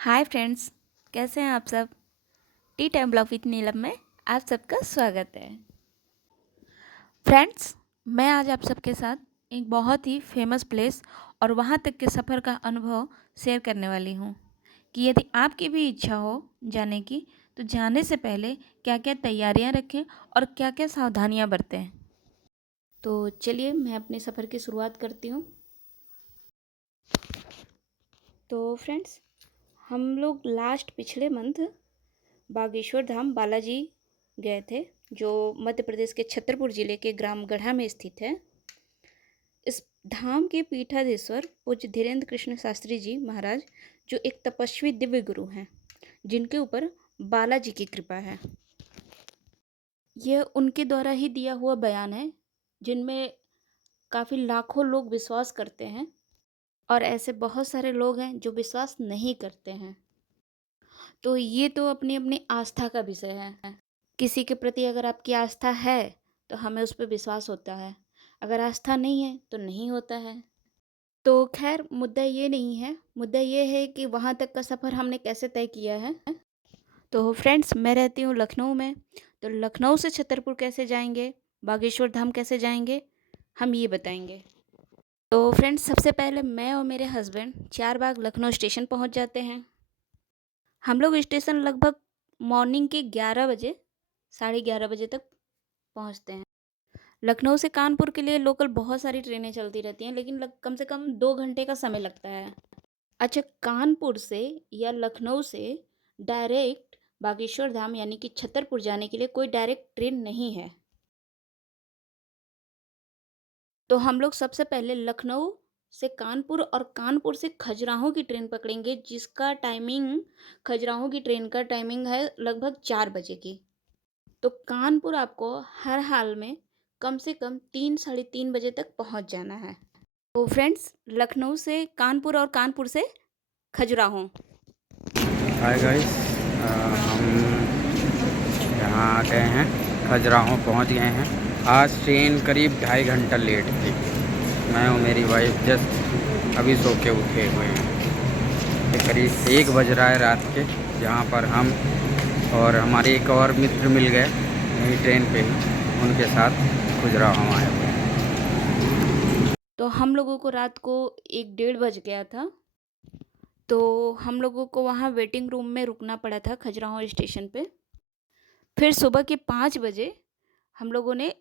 Hi friends, कैसे हैं आप सब। टी टाइम ब्लॉग विथ नीलम में आप सबका स्वागत है। फ्रेंड्स, मैं आज आप सबके साथ एक बहुत ही फेमस प्लेस और वहाँ तक के सफ़र का अनुभव शेयर करने वाली हूँ कि यदि आपकी भी इच्छा हो जाने की तो जाने से पहले क्या क्या तैयारियाँ रखें और क्या क्या सावधानियाँ बरतें। तो चलिए मैं अपने सफ़र की शुरुआत करती हूँ। तो फ्रेंड्स, हम लोग लास्ट पिछले मंथ बागेश्वर धाम बालाजी गए थे, जो मध्य प्रदेश के छतरपुर जिले के ग्राम गढ़ा में स्थित है। इस धाम के पीठाधीश्वर पूज्य धीरेन्द्र कृष्ण शास्त्री जी महाराज, जो एक तपस्वी दिव्य गुरु हैं, जिनके ऊपर बालाजी की कृपा है। यह उनके द्वारा ही दिया हुआ बयान है, जिनमें काफ़ी लाखों लोग विश्वास करते हैं और ऐसे बहुत सारे लोग हैं जो विश्वास नहीं करते हैं। तो ये तो अपनी अपनी आस्था का विषय है। किसी के प्रति अगर आपकी आस्था है तो हमें उस पर विश्वास होता है, अगर आस्था नहीं है तो नहीं होता है। तो खैर मुद्दा ये नहीं है, मुद्दा ये है कि वहाँ तक का सफ़र हमने कैसे तय किया है। तो फ्रेंड्स, मैं रहती हूँ लखनऊ में, तो लखनऊ से छतरपुर कैसे जाएंगे, बागेश्वर धाम कैसे जाएंगे, हम ये बताएंगे। तो फ्रेंड्स, सबसे पहले मैं और मेरे हस्बैंड चारबाग लखनऊ स्टेशन पहुँच जाते हैं। हम लोग स्टेशन लगभग मॉर्निंग के 11 बजे, 11:30 बजे तक पहुँचते हैं। लखनऊ से कानपुर के लिए लोकल बहुत सारी ट्रेनें चलती रहती हैं, लेकिन कम से कम 2 घंटे का समय लगता है। अच्छा, कानपुर से या लखनऊ से डायरेक्ट बागेश्वर धाम यानी कि छतरपुर जाने के लिए कोई डायरेक्ट ट्रेन नहीं है। तो हम लोग सबसे पहले लखनऊ से कानपुर और कानपुर से खजुराहो की ट्रेन पकड़ेंगे, जिसका टाइमिंग, खजुराहो की ट्रेन का टाइमिंग है लगभग 4 बजे की। तो कानपुर आपको हर हाल में कम से कम 3 साढ़े 3 बजे तक पहुंच जाना है। तो फ्रेंड्स, लखनऊ से कानपुर और कानपुर से खजुराहो। हाय गाइस, हम यहाँ आ गए हैं, खजुराहो पहुँच गए हैं। आज ट्रेन करीब 2.5 घंटा लेट थी। मैं और मेरी वाइफ जस्ट अभी सो के उठे हुए हैं। ये करीब 1 बज रहा है रात के, जहाँ पर हम और हमारे एक और मित्र मिल गए यहीं ट्रेन पे ही, उनके साथ खजुराहो आए हुए हैं। तो हम लोगों को रात को 1 डेढ़ बज गया था, तो हम लोगों को वहाँ वेटिंग रूम में रुकना पड़ा था खजुराहो स्टेशन पे। फिर सुबह के 5 बजे हम लोगों ने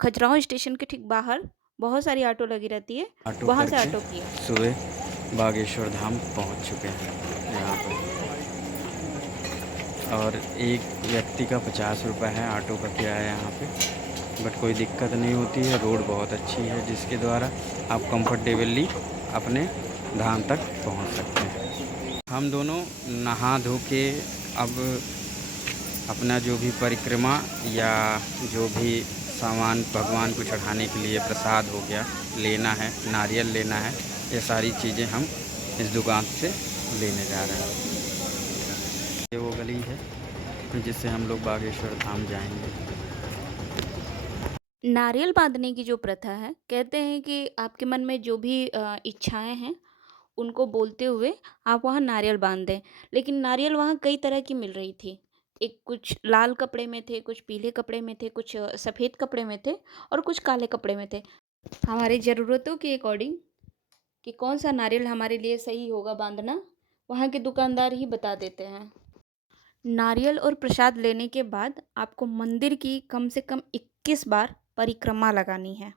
खजुराहो स्टेशन के ठीक बाहर बहुत सारी ऑटो लगी रहती है, ऑटो वहाँ से करके ऑटो किया। सुबह बागेश्वर धाम पहुँच चुके हैं यहाँ पर। और एक व्यक्ति का 50 रुपये है ऑटो का किराया यहाँ पे, बट कोई दिक्कत नहीं होती है। रोड बहुत अच्छी है, जिसके द्वारा आप कंफर्टेबली अपने धाम तक पहुँच सकते हैं। हम दोनों नहा धो के अब अपना जो भी परिक्रमा या जो भी सामान भगवान को चढ़ाने के लिए प्रसाद हो गया लेना है, नारियल लेना है, ये सारी चीज़ें हम इस दुकान से लेने जा रहे हैं। ये वो गली है जिससे हम लोग बागेश्वर धाम जाएंगे। नारियल बांधने की जो प्रथा है, कहते हैं कि आपके मन में जो भी इच्छाएं हैं उनको बोलते हुए आप वहाँ नारियल बांध दें। लेकिन नारियल वहाँ कई तरह की मिल रही थी। एक कुछ लाल कपड़े में थे, कुछ पीले कपड़े में थे, कुछ सफ़ेद कपड़े में थे और कुछ काले कपड़े में थे। हमारी ज़रूरतों के अकॉर्डिंग कि कौन सा नारियल हमारे लिए सही होगा बांधना, वहाँ के दुकानदार ही बता देते हैं। नारियल और प्रसाद लेने के बाद आपको मंदिर की कम से कम 21 बार परिक्रमा लगानी है।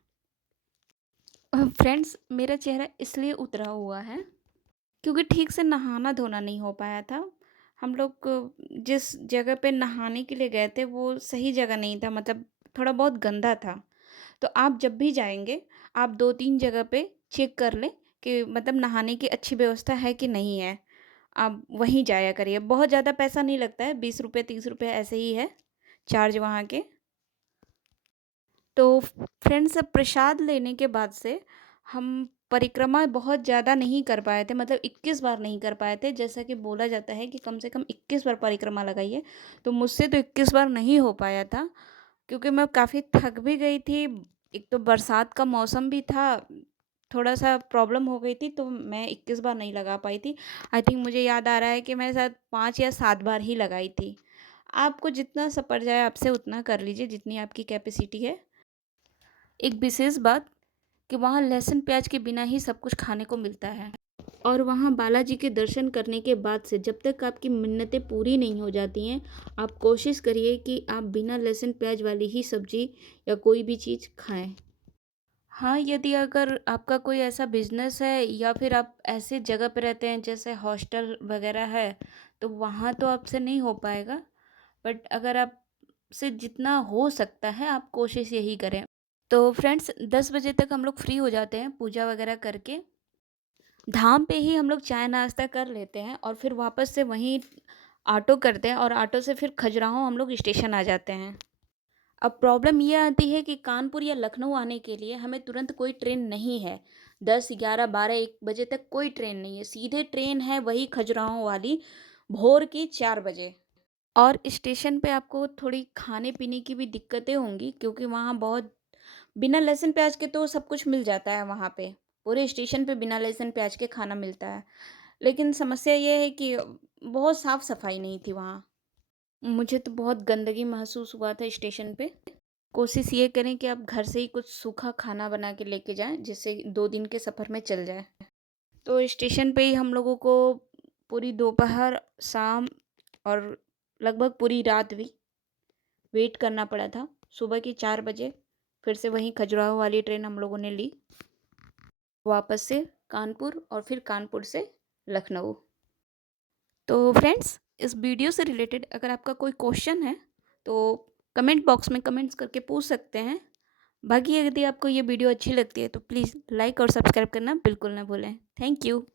फ्रेंड्स, मेरा चेहरा इसलिए उतरा हुआ है क्योंकि ठीक से नहाना धोना नहीं हो पाया था। हम लोग जिस जगह पे नहाने के लिए गए थे वो सही जगह नहीं था, मतलब थोड़ा बहुत गंदा था। तो आप जब भी जाएंगे, आप 2-3 जगह पे चेक कर लें कि मतलब नहाने की अच्छी व्यवस्था है कि नहीं है। आप वहीं जाया करिए, बहुत ज़्यादा पैसा नहीं लगता है, 20 रुपये 30 रुपये ऐसे ही है चार्ज वहाँ के। तो फ्रेंड्स, अब प्रसाद लेने के बाद से हम परिक्रमा बहुत ज़्यादा नहीं कर पाए थे, मतलब 21 बार नहीं कर पाए थे। जैसा कि बोला जाता है कि कम से कम 21 बार परिक्रमा लगाइए, तो मुझसे तो 21 बार नहीं हो पाया था क्योंकि मैं काफ़ी थक भी गई थी। एक तो बरसात का मौसम भी था, थोड़ा-सा प्रॉब्लम हो गई थी, तो मैं 21 बार नहीं लगा पाई थी। आई थिंक मुझे याद आ रहा है कि मैं शायद 5 या 7 बार ही लगाई थी। आपको जितना सपड़ जाए आपसे उतना कर लीजिए, जितनी आपकी कैपेसिटी है। एक विशेष बात कि वहाँ लहसुन प्याज के बिना ही सब कुछ खाने को मिलता है। और वहाँ बालाजी के दर्शन करने के बाद से जब तक आपकी मन्नतें पूरी नहीं हो जाती हैं, आप कोशिश करिए कि आप बिना लहसुन प्याज वाली ही सब्जी या कोई भी चीज़ खाएं। हाँ, यदि अगर आपका कोई ऐसा बिजनेस है या फिर आप ऐसे जगह पे रहते हैं जैसे हॉस्टल वगैरह है, तो वहाँ तो आपसे नहीं हो पाएगा। बट अगर आपसे जितना हो सकता है आप कोशिश यही करें। तो फ्रेंड्स, 10 बजे तक हम लोग फ्री हो जाते हैं पूजा वगैरह करके। धाम पे ही हम लोग चाय नाश्ता कर लेते हैं और फिर वापस से वहीं ऑटो करते हैं और ऑटो से फिर खजुराहो हम लोग स्टेशन आ जाते हैं। अब प्रॉब्लम ये आती है कि कानपुर या लखनऊ आने के लिए हमें तुरंत कोई ट्रेन नहीं है। 10, 11, 12, 1 बजे तक कोई ट्रेन नहीं है। सीधे ट्रेन है वही खजुराहो वाली, भोर की 4 बजे। और स्टेशन पे आपको थोड़ी खाने-पीने की भी दिक्कतें होंगी, क्योंकि वहाँ बहुत बिना लहसुन प्याज के तो सब कुछ मिल जाता है वहाँ पे। पूरे स्टेशन पे बिना लहसुन प्याज के खाना मिलता है। लेकिन समस्या ये है कि बहुत साफ-सफाई नहीं थी वहाँ। मुझे तो बहुत गंदगी महसूस हुआ था स्टेशन पे। कोशिश ये करें कि आप घर से ही कुछ सूखा खाना बना के लेके जाएँ, जिससे 2 दिन के सफ़र में चल जाए। तो स्टेशन पे ही हम लोगों को पूरी दोपहर, शाम और लगभग पूरी रात भी वेट करना पड़ा था। सुबह की 4 बजे फिर से वहीं खजुराहो वाली ट्रेन हम लोगों ने ली, वापस से कानपुर और फिर कानपुर से लखनऊ। तो फ्रेंड्स, इस वीडियो से रिलेटेड अगर आपका कोई क्वेश्चन है तो कमेंट बॉक्स में कमेंट्स करके पूछ सकते हैं। बाकी यदि आपको ये वीडियो अच्छी लगती है तो प्लीज़ लाइक और सब्सक्राइब करना बिल्कुल ना भूलें। Thank you.